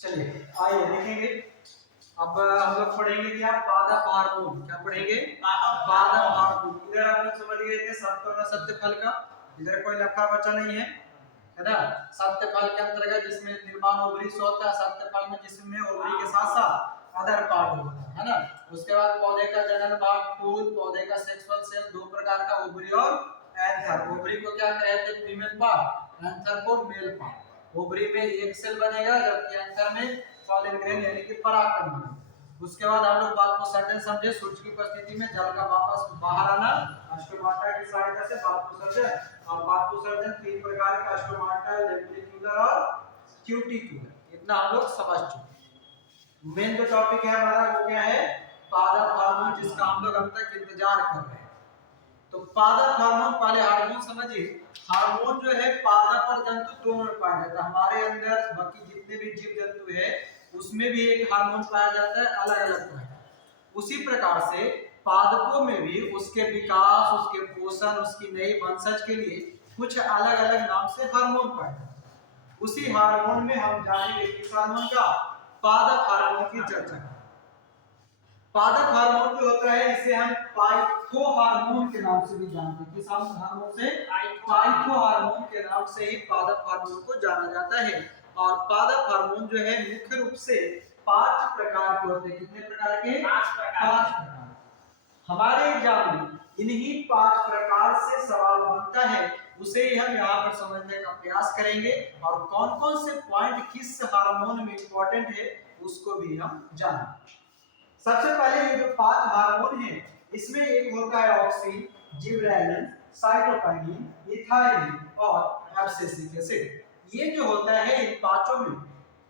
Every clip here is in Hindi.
चलिए आइए देखेंगे। अब हम लोग पढ़ेंगे क्या, पादप हार्मोन। क्या पढ़ेंगे? पादप हार्मोन। इधर आप लोग समझ गए थे सत्व और सत्य फल का, इधर कोई लफड़ा बचा नहीं है, है ना। सत्य फल के अंतर्गत जिसमें निर्माण ओवरी से होता है, सत्य फल में जिसमें ओवरी के साथ साथ अदर पार्ट होता है ना। उसके बाद पौधे का जनन भाग, फूल, पौधे का सेक्सुअल सेल, दो प्रकार का ओवरी और एंथर। ओवरी को क्या कहते हैं? फीमेल पार्ट, एंथर को मेल पार्ट। ओवरी में एक सेल बनेगा जबकि एंथर में पॉलन ग्रेन यानी कि परागकण बनेगा। उसके बाद हम लोग बात को सर्जन समझे। सूर्य की उपस्थिति में जल का वापस बाहर आना स्टोमाटा की सहायता से बाष्पोसर्जन। और बाष्पोसर्जन तीन प्रकार का, स्टोमाटा, लेंटिक्युलर और क्यूटिक्युलर। इतना हम लोग समझ चुके। मेन जो टॉपिक है हमारा वो क्या है? पादप हार्मोन, जिसका हम लोग अब तक इंतजार कर रहे हैं। तो पादप हार्मोन, पहले हार्मोन समझिए। हार्मोन जो है पादप और जंतु दोनों में पाया जाता है। हमारे अंदर बाकी जितने भी जीव जंतु है उसमें भी एक हार्मोन पाया जाता है, अलग अलग पाया जाता है। उसी प्रकार से पादपों में भी उसके विकास, उसके पोषण, उसकी नई वंशज के लिए कुछ अलग अलग नाम से हार्मोन पाए जाते हैं। उसी हार्मोन में हम जानेंगे किस हार्मोन का? पादप हार्मोन की चर्चा। पादप हार्मोन जो होता है इसे हम पाइथो हार्मोन के नाम से भी जानते हैं। किस हार्मोन से? पाइथो हार्मोन के नाम से ही पादप हार्मोन को जाना जाता है। और पादप हार्मोन जो है मुख्य रूप से 5 प्रकार के होते हैं। कितने प्रकार के? 5 प्रकार। हमारे एग्जाम में इन्हीं 5 प्रकार से सवाल बनता है, उसे ही हम यहाँ पर समझने का प्रयास करेंगे। और कौन कौन से पॉइंट किस हार्मोन में इंपॉर्टेंट है उसको भी हम जानेंगे। सबसे पहले ये जो 5 हार्मोन है इसमें एक होता है ऑक्सिन, जिबरेलिन, साइटोकाइनिन, इथाइलिन और एब्सिसिक एसिड। ये जो होता है इन पांचों में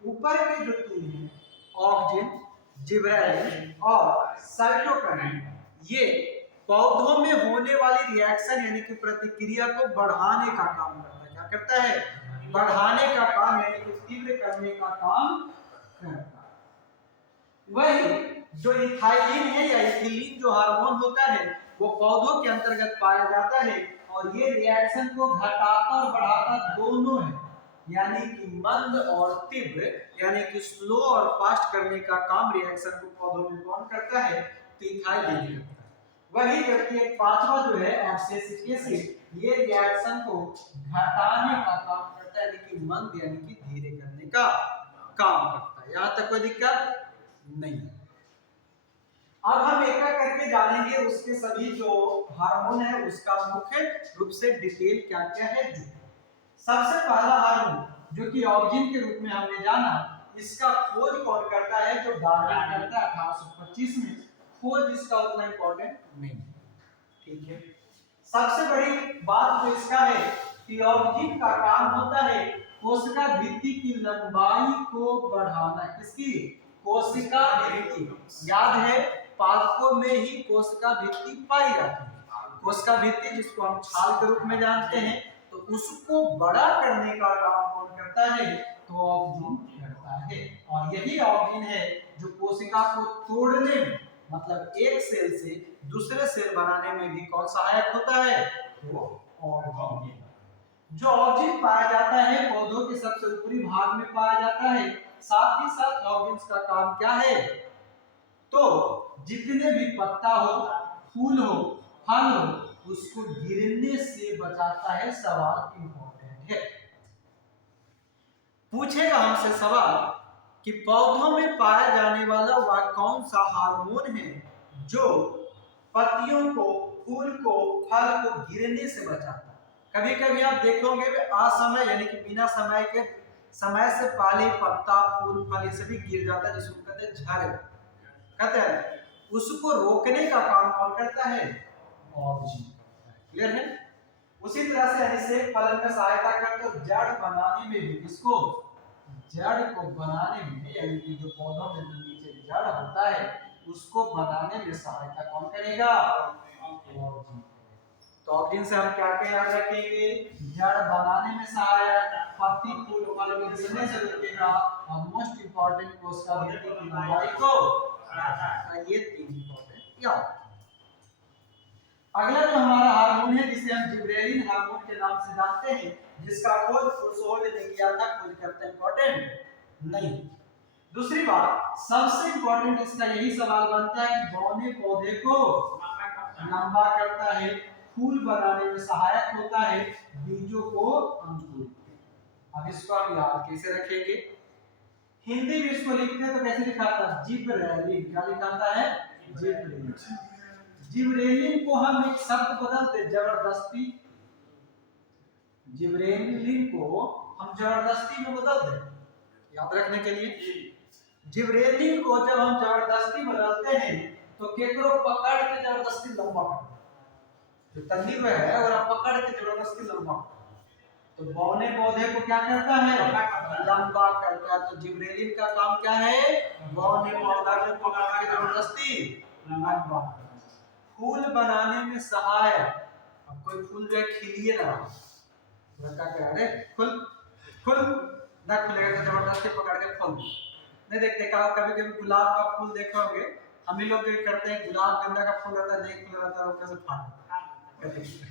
ऊपर के जो तीन हैं, ऑक्सिन, जिबरेलिन और साइटोकाइनिन, ये पौधों में होने वाली रिएक्शन यानी कि प्रतिक्रिया को बढ़ाने का काम करता है। क्या करता है? बढ़ाने का काम यानी कि तीव्र करने का काम करता है। वही जो इथाइलिन है या इथिलीन जो हार्मोन होता है वो पौधों के अंतर्गत पाया जाता है और ये रिएक्शन को घटाता और बढ़ाता दोनों है, यानी कि मंद और तीव्र यानी कि स्लो और फास्ट करने का काम रिएक्शन को पौधों में कौन करता है? तो इथाइलिन करता है। वही जबकि एक पांचवा जो है एब्सिसिक एसिड, ये रिएक्शन को घटाने का काम करता है यानी कि मंद यानी कि धीरे करने का काम करता है। यहां तक कोई दिक्कत नहीं। अब हम एक एक करके जानेंगे उसके सभी जो हार्मोन है उसका मुख्य रूप से डिटेल क्या क्या है। जो सबसे पहला हार्मोन जो कि ऑक्सिन के रूप में हमने जाना, इसका खोज कौन करता है? जो डार्विन करता है 1825 में। खोज इसका उतना इंपॉर्टेंट नहीं है, ठीक है। सबसे बड़ी बात जो इसका है कि ऑक्सिन का काम होता है कोशिका भित्ति की लंबाई को बढ़ाना। किसकी? कोशिका भित्ति। याद है पादपों में ही कोशिका भित्ति पाई जाती है। कोशिका भित्ति जिसको हम छाल के रूप में जानते हैं, तो उसको बड़ा करने का काम कौन करता है? तो ऑक्सिन करता है। और यही ऑक्सिन है जो कोशिका को तोड़ने में, मतलब एक सेल से दूसरे सेल बनाने में भी कौन सहायक होता है? तो ऑक्सिन। जो ऑक्सिन पाया जाता है पौधों के सबसे ऊपरी भाग में पाया जाता है। साथ ही साथ ऑक्सिन का काम क्या है? तो जितने भी पत्ता हो, फूल हो, फल हो, उसको गिरने से बचाता है। सवाल इंपॉर्टेंट है। पूछेगा हमसे सवाल कि पौधों में पाया जाने वाला वह कौन सा हार्मोन है जो पत्तियों को, फूल को, फल को गिरने से बचाता है। कभी कभी आप देखोगे असमय यानी कि बिना समय के, समय से पहले पत्ता, फूल, फल ये सभी गिर जाता है, जिसको कहते हैं झड़ कहते हैं। उसको रोकने का काम कौन करता है? ऑक्सिन। क्लियर है? उसी तरह से अनिषेक फलन में सहायता करते हैं जड़ बनाने में भी। किसको? जड़ को बनाने में, यानी कि जो पौधों में नीचे जड़ होता है उसको बनाने में सहायता कौन करेगा? ऑक्सिन। तो ऑक्सिन से हम क्या क्या याद रखेंगे? जड़ बनाने में सहायक, पत्ती, फूल, फल गिरने से रोकेगा और मोस्ट इंपॉर्टेंट कोशिका भित्ति की लंबाई को बढ़ाता। ये तीन इंपॉर्टेंट याद। अगला जो हमारा हार्मोन है जिसे हम जिबरेलिन हार्मोन के नाम से जानते हैं, जिसका खोज फुरसोल ने किया था। खोज करते इंपॉर्टेंट नहीं। दूसरी बात, सबसे इंपॉर्टेंट इसका यही सवाल बनता है कि बौने पौधे को लंबा करता है, फूल बनाने में सहायक होता है, बीजों को अंकुरित। अब इसको आप याद कैसे रखेंगे? हिंदी में इसको लिखते हैं तो कैसे लिखाता है? जिब्रेलिन। क्या लिखाता है? जिब्रेलिन। जिब्रेलिन को हम एक शब्द बदलते जबरदस्ती, जिब्रेलिन को हम जबरदस्ती में बदल दें, याद रखने के लिए। जिब्रेलिन को जब हम जबरदस्ती बदलते हैं तो केकरो पकड़ के जबरदस्ती लंबा करते हैं, जो तल्ली में है और आप पकड़ के जबरदस्ती लंबा करते हैं। तो बौने पौधे को क्या करता है? लंबा करता है। तो जिब्रेलिन का काम क्या है? बौने पौधा को पकड़ के जबरदस्ती लंबा। फूल बनाने में सहायक। अब कोई फूल जो है खिलिए ना, लड़का कह रहे खुल खुल ना खुलेगा तो जबरदस्ती पकड़ के खोल दो। नहीं देखते कभी कभी गुलाब का फूल देखे होंगे, हम ही लोग करते हैं, गुलाब गेंदा का फूल रहता है, नहीं खुल रहता है, कैसे फाड़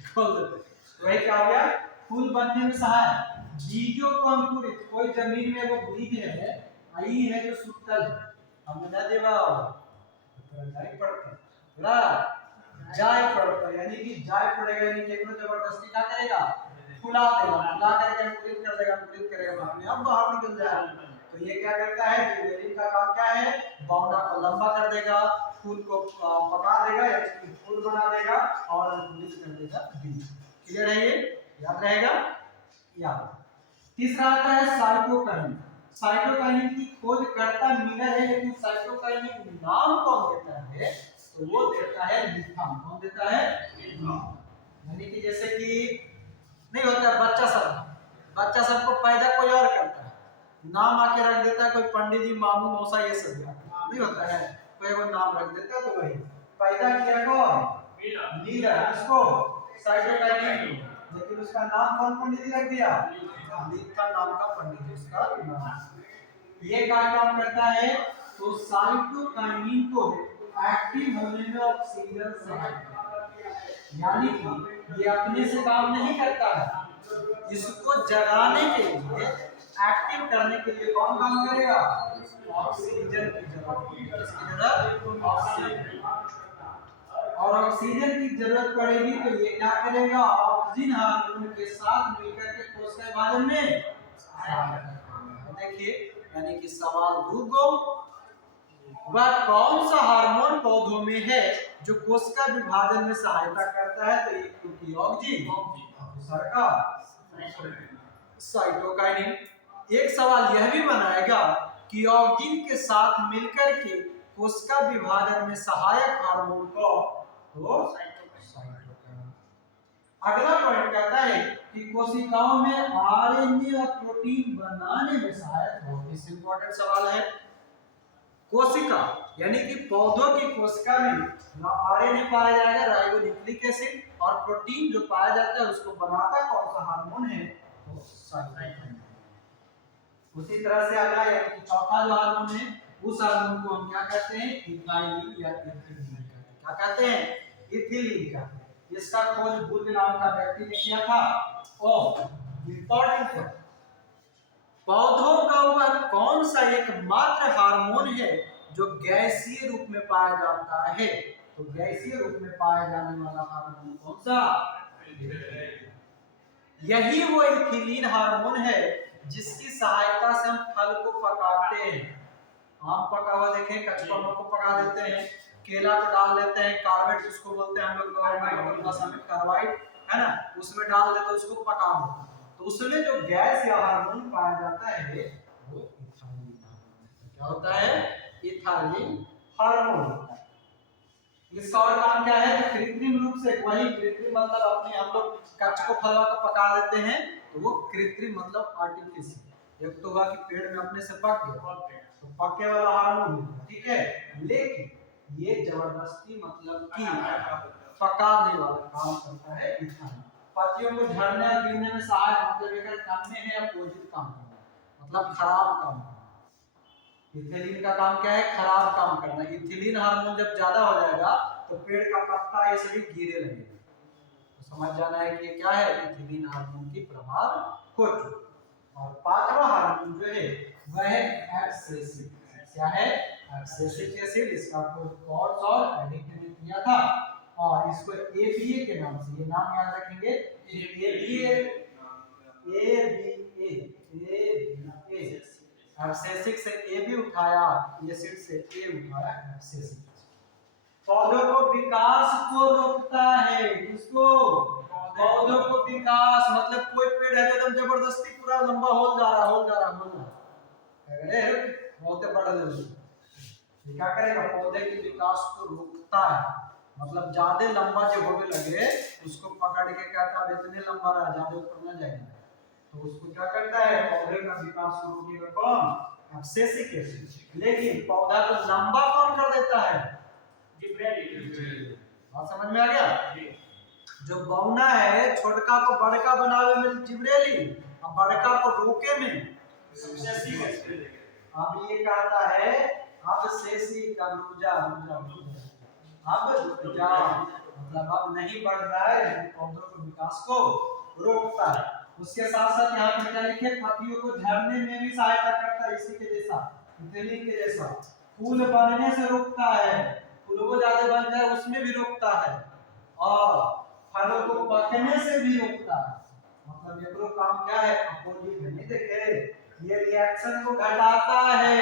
खोल देते। वही क्या हो गया? फूल बनने में सहायक। बीजों को अंकुरित। कोई जमीन में वो बीज है, आई है जो सुतल है, हमें ना देवा जाए पड़ता ना जाए पड़ता, यानी कि जाए पड़ेगा, यानी कि जबरदस्ती क्या करेगा? फुला देगा, फुला करके अंकुरित कर देगा, अंकुरित करेगा, अपने आप बाहर निकल जाएगा। तो ये क्या करता है? जिब्रेलिन का काम क्या है? बौना को लंबा कर देगा, फूल को पका देगा या फूल बना देगा और अंकुरित कर देगा बीज। क्लियर है? ये याद रहेगा? याद। तीसरा आता है साइटोकाइनिन। साइटोकाइनिन की खोज करता मिलर है, लेकिन साइटोकाइनिन नाम कौन देता है? तो वो देता है लिथाम। कौन देता है? यानी कि जैसे कि नहीं होता बच्चा सबको पैदा कोई और करता है, नाम आके रख देता है, कोई पंडित जी, मामू, मौसा, ये सब नहीं होता है, कोई वो नाम रख देता है। तो वही पैदा किया कौन? मिलर। इसको साइटोकाइनिन, लेकिन उसका नाम कौन पंडित जी रख दिया? लिथाम नाम का पंडित उसका नाम। ये क्या काम करता है? तो साइटोकाइनिन को एक्टिव होने में ऑक्सीजन सहायक करता है, यानी कि ये अपने से काम नहीं करता है, इसको जगाने के लिए, एक्टिव करने के लिए कौन काम करेगा? ऑक्सीजन की जरूरत है। इसकी जरूरत ऑक्सीजन, और ऑक्सीजन की जरूरत पड़ेगी तो ये क्या करेगा? ऑक्सीजन हार्मोन के साथ मिलकर के कोशिका विभाजन में देखिए, यानी कि सवाल दूगो, वह कौन सा हार्मोन पौधों में है जो कोशिका विभाजन में सहायता करता है? तो एक तो कीऑक्सिन, दूसरा का साइटोकाइनिन। एक सवाल यह भी बनाएगा कि कीऑक्सिन के साथ मिलकर के कोशिका विभाजन में सहायक हार्मोन को, तो साइटोकाइनिन। अगला पॉइंट कहता है कि कोशिकाओं में आरएनए और प्रोटीन बनाने में सहायक, बहुत ही इंपॉर्टेंट सवाल है। कोशिका यानी कि पौधों की कोशिका में ना आरएनए पाया जाएगा, राइबोन्यूक्लिक एसिड, और प्रोटीन जो पाया जाता है उसको बनाता कौन सा हार्मोन है? तो साइटोकाइनिन। उसी तरह से अगला यानी कि चौथा जो हार्मोन है, उस हार्मोन को हम क्या कहते हैं? इथाइलिन या इथिलीन कहते हैं। क्या कहते हैं? इथिलीन कहते हैं। इसका खोज बुध नाम का व्यक्ति ने किया था। और इंपॉर्टेंट है, पौधों का वह कौन सा एकमात्र हार्मोन है जो गैसीय रूप में पाया जाता है? तो गैसीय रूप में पाया जाने वाला हार्मोन कौन सा? यही वो इथिलीन हार्मोन है जिसकी सहायता से हम फल को पकाते हैं। आम पका हुआ देखें, कचुआ को पका देते हैं, केला को डाल देते हैं, कार्बेट जिसको बोलते हैं हम लोग भाषा में, कार्बाइड है ना, उसमें डाल देते हैं, उसको पका देते हैं। तो उसमें जो गैस या हार्मोन पाया जाता है वो इथाइलिन हार्मोन। क्या होता है? इथाइलिन हार्मोन होता है। इसका और काम क्या है? कृत्रिम रूप से, वही कृत्रिम मतलब अपने हम लोग कच्चे फलों को पका देते हैं, तो वो कृत्रिम मतलब आर्टिफिशियल। एक तो हुआ कि पेड़ में अपने से पक गया, तो पके वाला हार्मोन, ठीक है, लेकिन ये जबरदस्ती मतलब कि पकाने वाला काम करता है इथाइलिन। पत्तियों को झड़ने और गिरने में सहायक, मतलब अगर काम में है अपोजिट काम करना, मतलब खराब काम करना। इथिलीन का काम क्या है? खराब काम करना। इथिलीन हार्मोन जब ज्यादा हो जाएगा तो पेड़ का पत्ता ये सभी गिरे लगेगा। तो समझ जाना है कि क्या है? इथिलीन हार्मोन की प्रभाव हो चुका। और पांचवा हार्मोन जो है वह है एक्सेसिव। क्या है एब्सिसिक एसिड, इसका कोर्स और एडिक्टिव किया था और इसको ABA के नाम से, ये नाम याद रखेंगे ABA एब्सिसिक से AB उठाया, एसिड से A उठाया एब्सिसिक। पौधों को विकास को रोकता है, किसको पौधों को विकास, मतलब कोई पेड़ है तो एकदम जबरदस्ती पूरा लंबा हो जा रहा अरे बहुत बड़ा ले क्या करेगा पौधे के विकास को रोकता है, मतलब ज्यादा लंबा जो होने लगे उसको पकड़ के कहता है इतने लंबा रहा ज्यादा ऊपर न जाएगा, तो उसको क्या करता है पौधे का विकास को रोकेगा कौन एब्सिसिक एसिड। लेकिन पौधा को लंबा कौन कर देता है बात समझ में आ गया। जो बौना है छोटका को बड़का बनावे में जिब्रेली और बड़का को रोके में एब्सिसिक एसिड। अब ये कहता है अब शेषी का रुजा अब रुजा, मतलब अब नहीं बढ़ रहा है, पौधों के विकास को रोकता है। उसके साथ साथ यहाँ पर क्या लिखे पत्तियों को झड़ने में भी सहायता करता है, इसी के जैसा तितली के जैसा। फूल बनने से रोकता है, फूल को ज्यादा बन जाए उसमें भी रोकता है, और फलों को पकने से भी रोकता है। मतलब ये काम क्या है अपोजिट है, नहीं देखे ये रिएक्शन को घटाता है।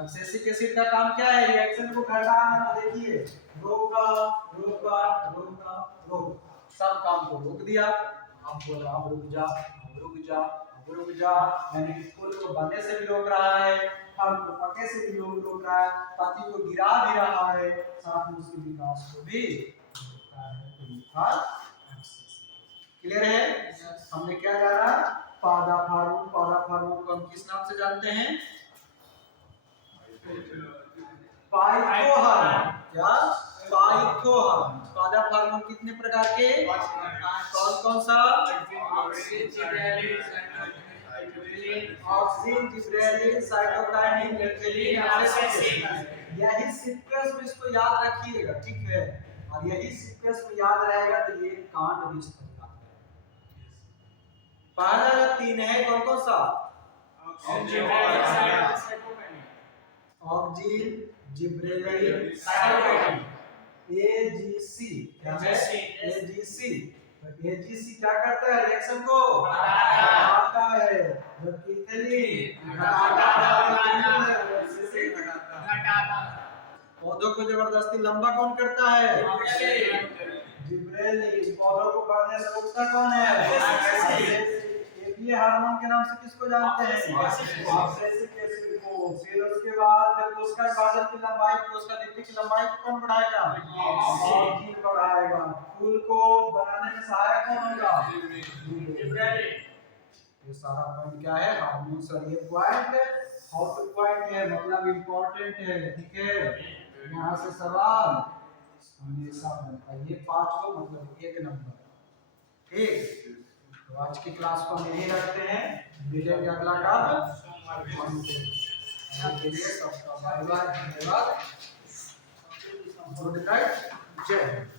एब्सिसिक एसिड का काम क्या है रिएक्शन को घटाना, देखिए रोका रोका रोका रोक, सब काम को रोक दिया। अब बोला अब रुक जा अब रुक जा अब रुक जा, यानी फूल को बनने से भी रोक रहा है, फल को पके से भी रोक रहा है, पत्ती को गिरा भी रहा है, साथ में उसके विकास को भी रोकता है। क्लियर है हमने क्या जाना पादाफार्मून को हम किस नाम से जानते हैं पाइकोहर्म, क्या पाइकोहर्म। पादाफार्मून कितने प्रकार के कौन कौन सा auxin gibberellin cytokinin methionine abscisic. यही सीक्वेंस में इसको याद रखिएगा, ठीक है, और यही सीक्वेंस में याद रहेगा तो ये कांड भी इस तरह का। पहला तीन है कौन कौन सा ऑक्सिन जिब्रेलिन साइटोकाइनिन AGC, क्या है AGC। तो AGC क्या करता है रिएक्शन को बढ़ाता है, जबकि इथिलीन घटाता। पौधों को जबरदस्ती लंबा कौन करता है जिब्रेलिन। पौधों को बढ़ने से रोकता कौन है ये हार्मोन के नाम से किसको जानते हैं एब्सिसिक एसिड को। फिर उसके बाद कोशिका विभाजन की लंबाई, कोशिका भित्ति की लंबाई को कौन बढ़ाएगा ऑक्सिन बढ़ाएगा। फूल को बनाने में सहायक कौन होगा ये सारा पॉइंट क्या है हार्मोन सर। ये पॉइंट हॉट पॉइंट है, मतलब इंपॉर्टेंट है, ठीक है। यहाँ से सवाल हमेशा बनता है, ये 5 को मतलब 1 नंबर, ठीक। तो आज की क्लास को हम यही रखते हैं, मिलेंगे अगला काम के लिए सबका बाय बाय, धन्यवाद, गुड नाइट, जय हिंद।